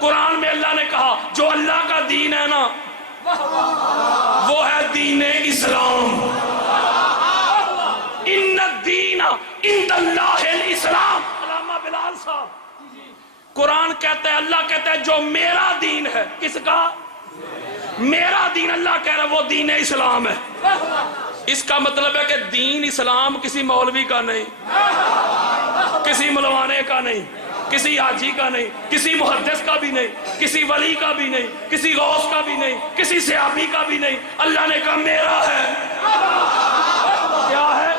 قرآن میں اللہ نے کہا جو اللہ کا دین ہے نا وہ ہے دین اسلام. ان الدین عند اللہ الاسلام. علامہ بلال صاحب قرآن کہتا ہے، اللہ کہتا ہے جو میرا دین ہے. کس کا؟ میرا دین. اللہ کہہ رہا ہے وہ دین اسلام ہے. اس کا مطلب ہے کہ دین اسلام کسی مولوی کا نہیں، کسی ملوانے کا نہیں، کسی حاجی کا نہیں، کسی محدث کا بھی نہیں، کسی ولی کا بھی نہیں، کسی غوث کا بھی نہیں، کسی صحابی کا بھی نہیں. اللہ نے کہا میرا ہے. کیا ہے؟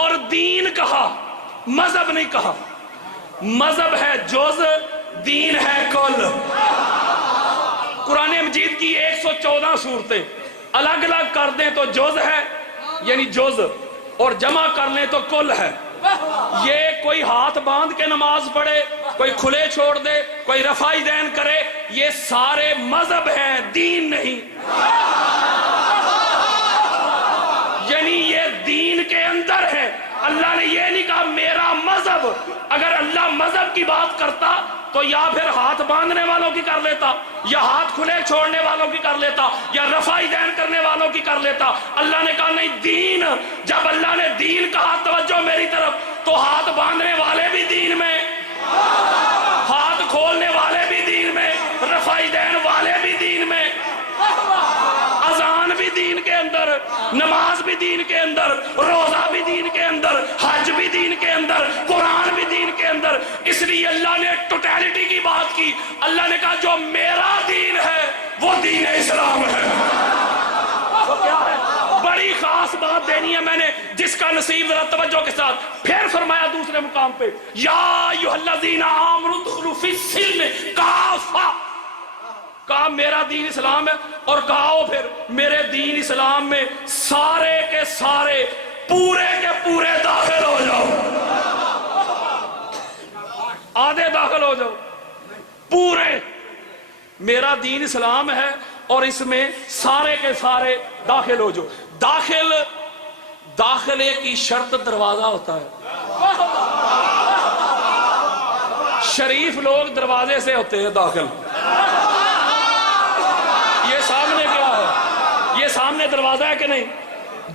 اور دین کہا، مذہب نہیں کہا. مذہب ہے جز، دین ہے کل. قرآن مجید کی 114 صورتیں الگ الگ کر دیں تو جز ہے یعنی جز، اور جمع کر لیں تو کل ہے. یہ کوئی ہاتھ باندھ کے نماز پڑھے، کوئی کھلے چھوڑ دے، کوئی رفع دین کرے، یہ سارے مذہب ہیں، دین نہیں. یعنی یہ دین کے اندر ہے. اللہ نے یہ نہیں کہا میرا مذہب. اگر اللہ مذہب کی بات کرتا تو یا پھر ہاتھ باندھنے والوں کی کر لیتا، یا ہاتھ کھلے چھوڑنے والوں کی کر لیتا، یا رفع دین کرنے والوں کی کر لیتا. اللہ نے کہا نہیں، دین. جب اللہ نے دین کہا، توجہ میری طرف، تو ہاتھ باندھنے والے بھی دین میں، ہاتھ کھولنے والے بھی دین میں، رفع دین والے بھی دین میں، اذان بھی دین کے اندر، نماز بھی دین کے اندر، روزہ بھی دین کے اندر، حج بھی دین کے اندر، قرآن بھی دین کے اندر. اس لیے اللہ نے ٹوٹیلٹی کی بات کی. اللہ نے کہا جو میرا دین ہے وہ دین اسلام ہے. وہ کیا ہے؟ بڑی خاص بات دینی ہے میں نے، جس کا نصیب ذرا توجہ کے ساتھ. پھر فرمایا دوسرے مقام پہ، یا ایھا الذین آمنوا ادخلوا فی السلم کافہ. کہا میرا دین اسلام ہے، اور کہا پھر میرے دین اسلام میں سارے کے سارے، پورے کے پورے داخل ہو جاؤ. آدھے داخل ہو جاؤ، پورے. میرا دین اسلام ہے اور اس میں سارے کے سارے داخل ہو جاؤ. داخلے کی شرط دروازہ ہوتا ہے. شریف لوگ دروازے سے ہوتے ہیں داخل. یہ سامنے کیا ہے؟ یہ سامنے دروازہ ہے کہ نہیں؟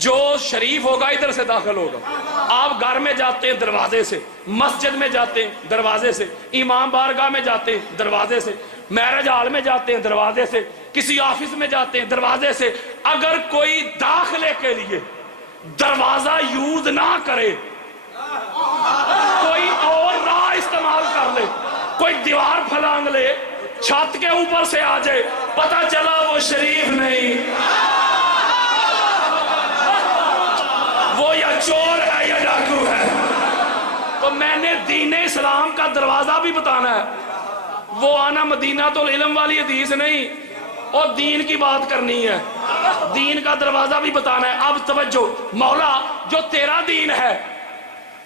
جو شریف ہوگا ادھر سے داخل ہوگا. آپ گھر میں جاتے ہیں دروازے سے، مسجد میں جاتے ہیں دروازے سے، امام بارگاہ میں جاتے ہیں دروازے سے، میرج ہال میں جاتے ہیں دروازے سے، کسی آفس میں جاتے ہیں دروازے سے. اگر کوئی داخلے کے لیے دروازہ یوز نہ کرے، کوئی اور راہ استعمال کر لے، کوئی دیوار پھلانگ لے، چھت کے اوپر سے آ جائے، پتہ چلا وہ شریف نہیں، وہ یا چور ہے یا ڈاکو ہے. تو میں نے دین اسلام کا دروازہ بھی بتانا ہے. وہ آنا مدینہ تو العلم والی حدیث نہیں، اور دین کی بات کرنی ہے. دین کا دروازہ بھی بتانا ہے. اب توجہ، مولا جو تیرا دین ہے،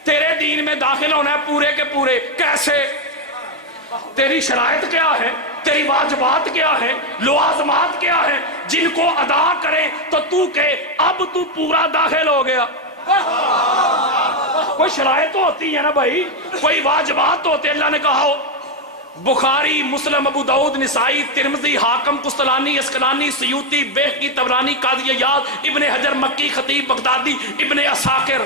تیرے دین میں داخل ہونا ہے پورے کے پورے. کیسے؟ تیری شرائط کیا ہے، تیری واجبات کیا ہیں، لوازمات کیا ہیں، جن کو ادا کریں تو کہ اب تو پورا داخل ہو گیا. کوئی شرائط تو ہوتی ہے نا بھائی، کوئی واجبات تو ہوتے ہیں. اللہ نے کہا ہو بخاری، مسلم، ابو داؤد، نسائی، ترمذی، حاکم، قسطلانی، اسقلانی، سیوطی، بیہقی، طبرانی، قاضی عیاض، ابن حجر مکی، خطیب بغدادی، ابن عساکر،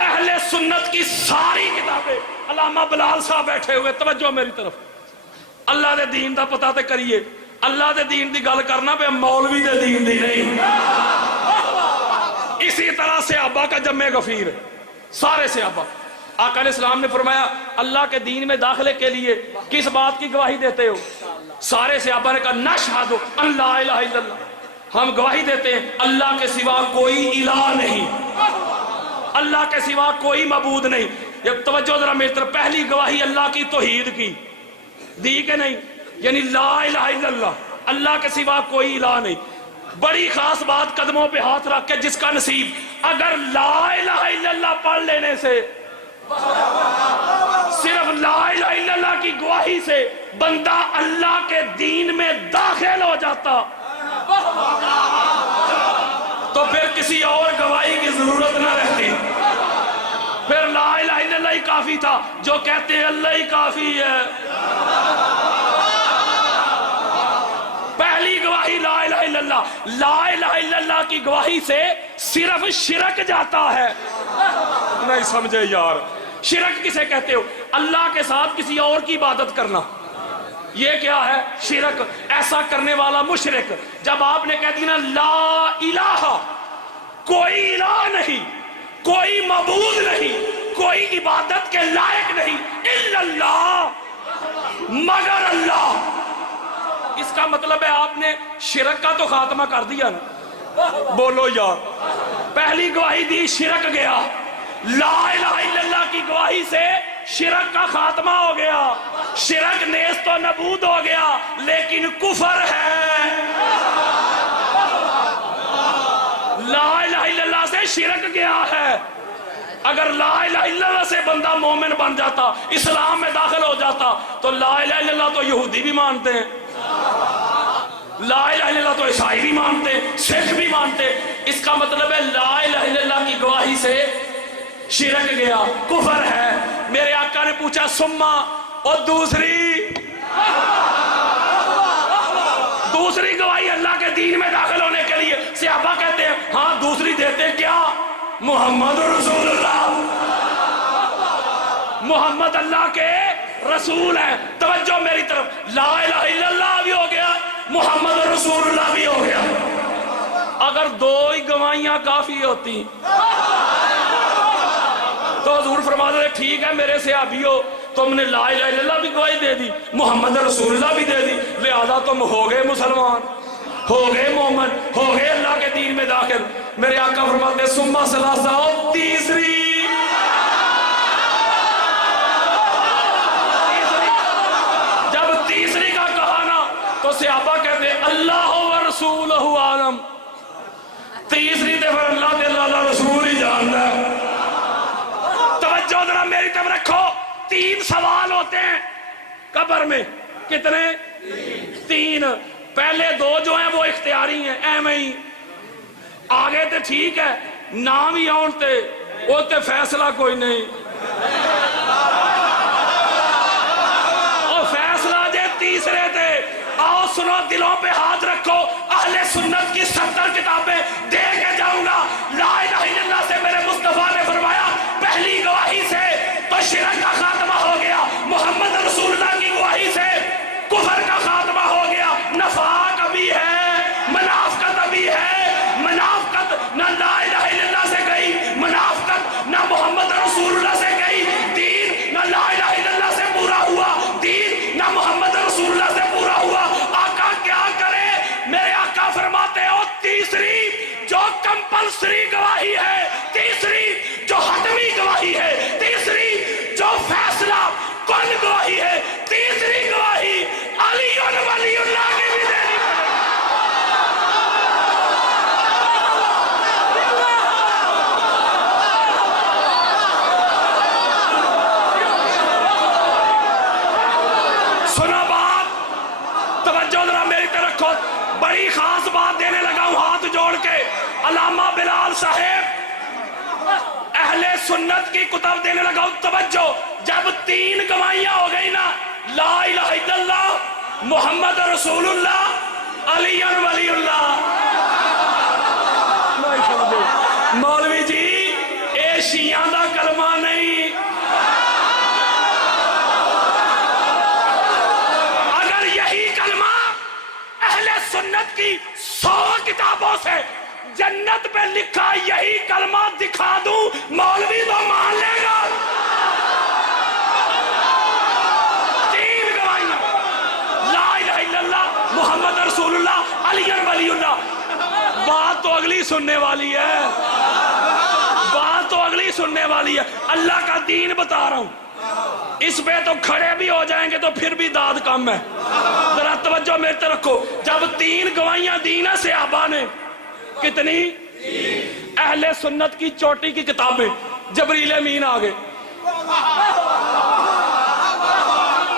اہل سنت کی ساری کتابیں. علامہ بلال صاحب بیٹھے ہوئے، توجہ میری طرف. اللہ دے دین دا پتہ تے کریے. اللہ دے دین دی گل کرنا پہ مولوی دے دین دی نہیں. اسی طرح صحابہ کا جمع غفیر ہے، سارے صحابہ. آقا علیہ السلام نے فرمایا اللہ کے دین میں داخلے کے لیے کس بات کی گواہی دیتے ہو؟ سارے صحابہ نے کہا نشہد ان لا الہ الا اللہ، ہم گواہی دیتے ہیں اللہ کے سوا کوئی الہ نہیں، اللہ کے سوا کوئی معبود نہیں. یہ توجہ ذرا میری طرف. پہلی گواہی اللہ کی توحید کی دی کہ نہیں؟ یعنی لا الہ الا اللہ، اللہ کے سوا کوئی الہ نہیں. بڑی خاص بات قدموں پہ ہاتھ رکھ کے جس کا نصیب، اگر لا الہ الا اللہ پڑھ لینے سے، صرف لا الہ الا اللہ کی گواہی سے بندہ اللہ کے دین میں داخل ہو جاتا، تو پھر کسی اور گواہی کی ضرورت نہ رہتی. پھر لا الہ الا اللہ ہی کافی تھا. جو کہتے ہیں اللہ ہی کافی ہے، اللہ، لا الہ الا اللہ کی گواہی سے صرف شرک جاتا ہے۔ نہیں سمجھے یار، شرک کسے کہتے ہو؟ اللہ کے ساتھ کسی اور کی عبادت کرنا، یہ کیا ہے؟ شرک۔ ایسا کرنے والا مشرک۔ جب آپ نے کہہ دیا لا الہ، کوئی الہ نہیں، کوئی معبود نہیں، کوئی عبادت کے لائق نہیں الا اللہ، مگر اللہ، اس کا مطلب ہے آپ نے شرک کا تو خاتمہ کر دیا نا۔ بولو یار، پہلی گواہی دی شرک گیا، لا الہ الا اللہ کی گواہی سے شرک کا خاتمہ ہو گیا، شرک نیست و نبود ہو گیا، لیکن کفر ہے۔ لا الہ الا اللہ سے شرک گیا ہے۔ اگر لا الہ الا اللہ سے بندہ مومن بن جاتا، اسلام میں داخل ہو جاتا، تو لا الہ الا اللہ تو یہودی بھی مانتے ہیں، لا الہ الا اللہ تو عیسائی بھی مانتے، سکھ بھی مانتے۔ اس کا مطلب ہے لا الہ الا اللہ کی گواہی سے شرک گیا، کفر ہے۔ میرے آقا نے پوچھا سما، اور دوسری گواہی اللہ کے دین میں داخل ہونے کے لیے صحابہ کہتے ہیں ہاں دوسری دیتے، کیا؟ محمد رسول اللہ، محمد اللہ کے رسول ہیں۔ توجہ میری طرف، لا الہ الا اللہ بھی ہو گیا، محمد رسول اللہ بھی ہو گیا۔ اگر دو ہی گواہیاں کافی ہوتی تو حضور فرماتے ہیں ٹھیک ہے میرے صحابیو، تم نے لا الہ الا اللہ بھی گواہی دے دی، محمد رسول اللہ بھی دے دی، لہذا تم ہو گئے مسلمان، ہو گئے مومن، ہو گئے اللہ کے دین میں داخل۔ میرے آقا فرماتے ہیں ثم ثلاثہ، تیسری جب تیسری کا کہا نا تو صحابہ کہتے ہیں اللہ و رسولہ عالم، تیسری تے پھر اللہ تے اللہ رسول ہی جاننا ہے۔ توجہ ذرا میری طرف رکھو، تین سوال ہوتے ہیں قبر میں، کتنے؟ تین۔ پہلے دو جو ہیں وہ اختیاری ہیں، ایویں ہی آگے تے ٹھیک ہے، نام ہی آن تے وہ تے فیصلہ کوئی نہیں، اور فیصلہ جے تیسرے تے۔ آؤ سنو، دلوں پہ ہاتھ رکھو، اہل سنت کی 70 کتابیں دے کے جاؤں گا۔ لا الہ الا اللہ سے میرے مصطفیٰ نے فرمایا پہلی گواہی سے تو شرک کا خاتمہ ہو گیا، محمد رسول اللہ کی گواہی سے کفر کا خاتمہ ہو گیا۔ نفاق ابھی ہے، منافقت ابھی ہے، منافقت نہ لا الہ الا اللہ سے گئی، منافقت نہ محمد رسول اللہ سے گئی، دین نہ لا الہ الا اللہ سے پورا ہوا، دین نہ محمد رسول اللہ سے پورا ہوا۔ آقا کیا کرے؟ میرے آقا فرماتے ہیں تیسری جو کمپلسری گواہی ہے، تیسری جو حتمی گواہی ہے، تیسری جو فیصلہ کن گواہی ہے، تیسری گواہی علی ولی اللہ کی بھی دینی پڑے۔ سنو بات، توجہ ذرا میری طرف رکھو، بڑی خاص بات دینے لگا ہوں ہاتھ جوڑ کے۔ علامہ بلال صاحب اہل سنت کی کتب دینے لگا ہوں، توجہ۔ جب تین گواہیاں ہو گئی نا، لا الہ الا اللہ، محمد رسول اللہ، علی ولی اللہ، مولوی جی اے شیعہ دا کلمہ نہیں، اگر یہی کلمہ اہل سنت کی 100 کتابوں سے جنت پہ لکھا یہی کلمہ دکھا دوں، مولوی تو مان لے گا۔ تین گواہیاں، لا الہ الا اللہ، محمد رسول اللہ، علی ولی اللہ۔ بات تو اگلی سننے والی ہے، بات تو اگلی سننے والی ہے، اللہ کا دین بتا رہا ہوں، اس پہ تو کھڑے بھی ہو جائیں گے تو پھر بھی داد کم ہے۔ ذرا توجہ میرے طرف رکھو، جب تین گواہیاں دی نا صحابہ نے، کتنی؟ اہل سنت کی چوٹی کی کتابیں، جبریل امین آگے،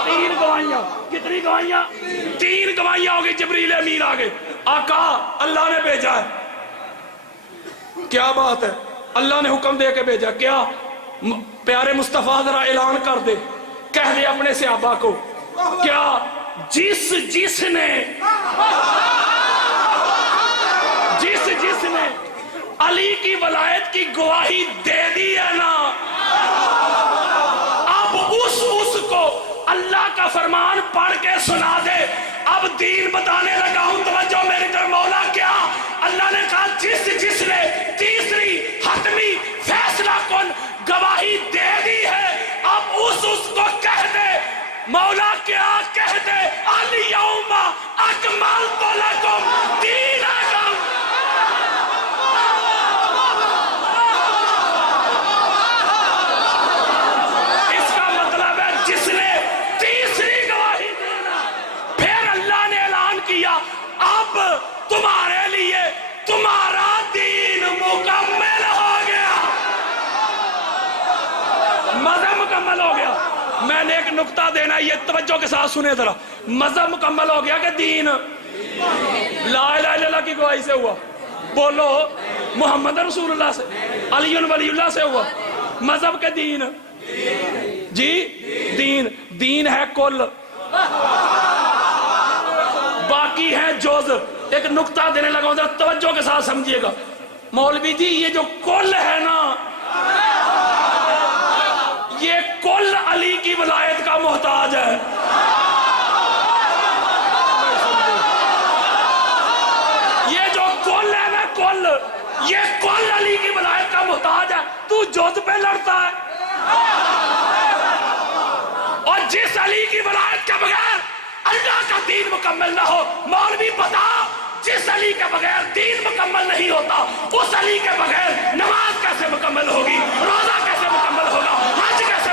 تین گواہیاں، کتنی گواہیاں؟ تین گواہیاں ہو گئی، جبریل امین آگے۔ آقا اللہ نے بھیجا ہے، کیا بات ہے، اللہ نے حکم دے کے بھیجا، کیا؟ پیارے مصطفیٰ ذرا اعلان کر دے، کہہ دے اپنے صحابہ کو، کیا؟ جس نے جس نے علی کی ولایت کی گواہی دے دی ہے نا، اب اس کو اللہ کا فرمان پڑھ کے سنا دے۔ اب دین بتانے لگا ہوں، توجہ میری طرف۔ مولا کیا؟ اللہ نے کہا جس نے تیسری حتمی فیصلہ کن گواہی دے دی ہے، اب اس کو کہہ دے۔ مولا کیا کہہ دے؟ الیوم اکملت لکم دینکم۔ اس کا مطلب ہے جس نے تیسری گواہی دینا، پھر اللہ نے اعلان کیا اب تمہارے لیے تمہارا دین مکمل ہو گیا، مذہب مکمل ہو گیا۔ میں نے ایک نقطہ دینا، یہ توجہ کے ساتھ سنیں ذرا۔ مذہب مکمل ہو گیا کہ دین لا الہ الا اللہ کی گواہی سے ہوا؟ بولو، محمد رسول اللہ سے، علی ولی اللہ سے ہوا۔ مذہب کے دین جی دین ہے کل، باقی ہے جز۔ ایک نقطہ دینے لگا ہوں، توجہ کے ساتھ سمجھیے گا۔ مولوی جی یہ جو کل ہے نا، یہ کل علی کی ولایت کا محتاج ہے۔ یہ جو کل ہے نا، یہ کل علی کی ولایت کا محتاج ہے۔ تو جز پہ لڑتا ہے، اور جس علی کی ولایت کے بغیر اللہ کا دین مکمل نہ ہو، مولوی بتا جس علی کے بغیر دین مکمل نہیں ہوتا، اس علی کے بغیر نماز کیسے مکمل ہوگی، روزہ کیسے مکمل ہوگا، حج کیسے